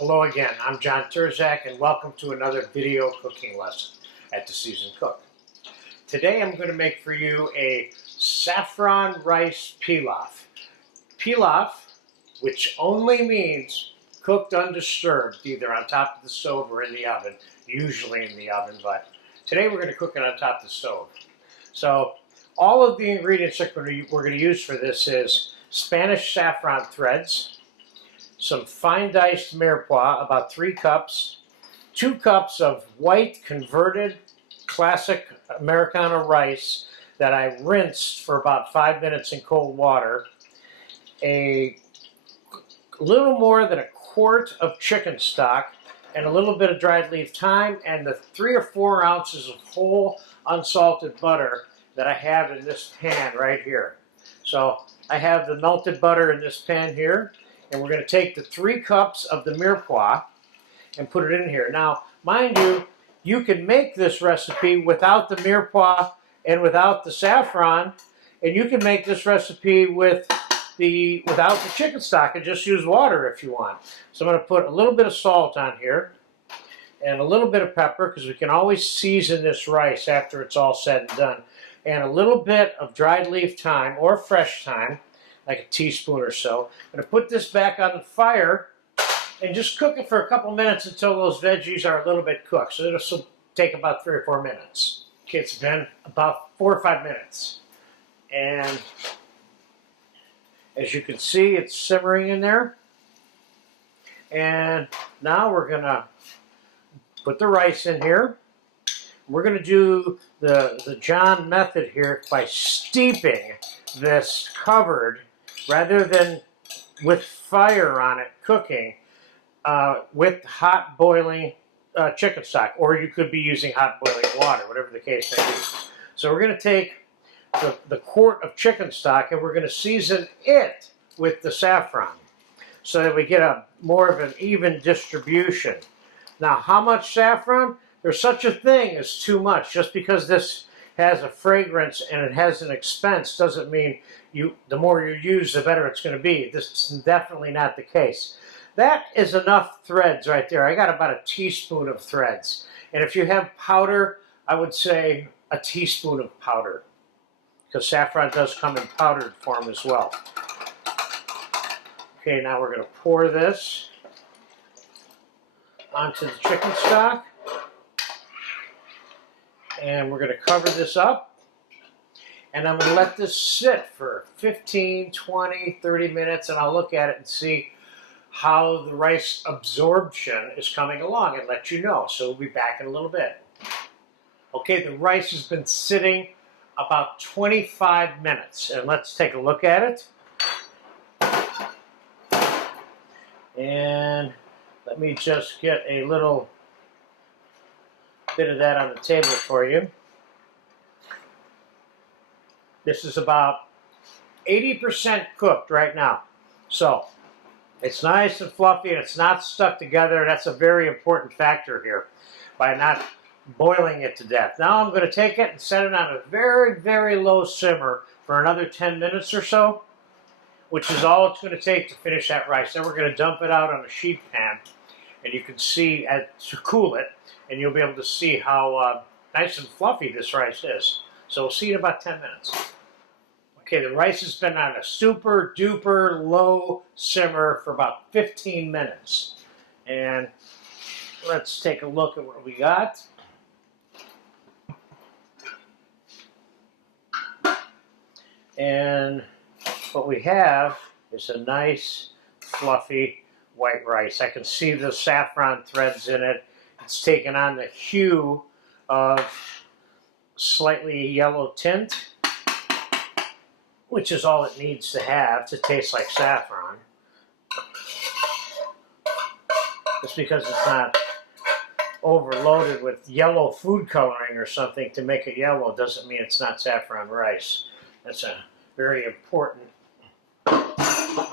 Hello again, I'm John Terzak and welcome to another video cooking lesson at The Seasoned Cook. Today I'm going to make for you a saffron rice pilaf. Pilaf, which only means cooked undisturbed, either on top of the stove or in the oven, usually in the oven, but today we're going to cook it on top of the stove. So all of the ingredients that we're going to use for this is Spanish saffron threads, some fine diced mirepoix, about 3 cups, 2 cups of white converted classic Americana rice that I rinsed for about 5 minutes in cold water, a little more than 1/4 of chicken stock, and a little bit of dried leaf thyme, and the 3 or 4 ounces of whole unsalted butter that I have in this pan right here. So I have the melted butter in this pan here. And we're going to take the 3 cups of the mirepoix and put it in here. Now, mind you, you can make this recipe without the mirepoix and without the saffron, and you can make this recipe without the chicken stock and just use water if you want. So I'm going to put a little bit of salt on here and a little bit of pepper, because we can always season this rice after it's all said and done, and a little bit of dried leaf thyme or fresh thyme, like a teaspoon or so. I'm going to put this back on the fire and just cook it for a couple minutes until those veggies are a little bit cooked. So it'll take about 3 or 4 minutes. Okay, it's been about 4 or 5 minutes. And as you can see, it's simmering in there. And now we're going to put the rice in here. We're going to do the John method here by steeping this covered, rather than with fire on it cooking, with hot boiling chicken stock, or you could be using hot boiling water, whatever the case may be. So we're going to take the quart of chicken stock and we're going to season it with the saffron so that we get a more of an even distribution. Now, how much saffron? There's such a thing as too much. Just because this has a fragrance and it has an expense doesn't mean the more you use, the better it's going to be. This is definitely not the case. That is enough threads right there. I got about a teaspoon of threads. And if you have powder, I would say a teaspoon of powder, because saffron does come in powdered form as well. Okay, now we're going to pour this onto the chicken stock. And we're going to cover this up. And I'm going to let this sit for 15, 20, 30 minutes, and I'll look at it and see how the rice absorption is coming along and let you know. So we'll be back in a little bit. Okay, the rice has been sitting about 25 minutes, and let's take a look at it. And let me just get a little bit of that on the table for you. This is about 80% cooked right now. So it's nice and fluffy and it's not stuck together. That's a very important factor here by not boiling it to death. Now I'm going to take it and set it on a very, very low simmer for another 10 minutes or so, which is all it's going to take to finish that rice. Then we're going to dump it out on a sheet pan, and you can see to cool it, and you'll be able to see how nice and fluffy this rice is. So we'll see in about 10 minutes. Okay, the rice has been on a super duper low simmer for about 15 minutes. And let's take a look at what we got. And what we have is a nice fluffy white rice. I can see the saffron threads in it. It's taken on the hue of slightly yellow tint, which is all it needs to have to taste like saffron. Just because it's not overloaded with yellow food coloring or something to make it yellow doesn't mean it's not saffron rice. That's a very important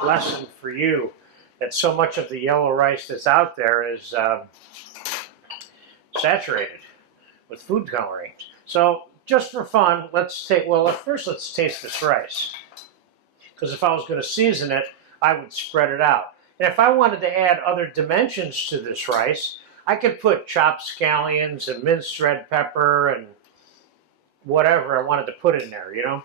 lesson for you, that so much of the yellow rice that's out there is saturated with food coloring. So just for fun, first let's taste this rice. Because if I was going to season it, I would spread it out. And if I wanted to add other dimensions to this rice, I could put chopped scallions and minced red pepper and whatever I wanted to put in there, you know.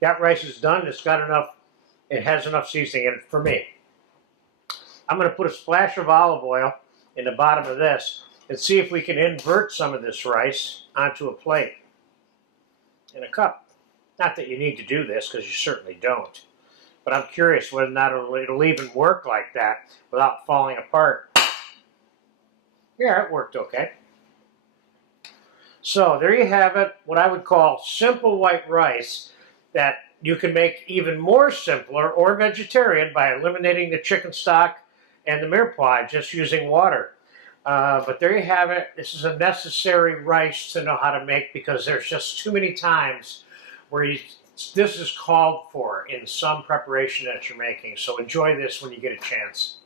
That rice is done. It's got enough, it has enough seasoning in it for me. I'm going to put a splash of olive oil in the bottom of this and see if we can invert some of this rice onto a plate in a cup. Not that you need to do this, because you certainly don't. But I'm curious whether or not it'll even work like that without falling apart. Yeah, it worked okay. So there you have it, what I would call simple white rice that you can make even more simpler or vegetarian by eliminating the chicken stock and the mirepoix, just using water. But there you have it. This is a necessary rice to know how to make, because there's just too many times where this is called for in some preparation that you're making. So enjoy this when you get a chance.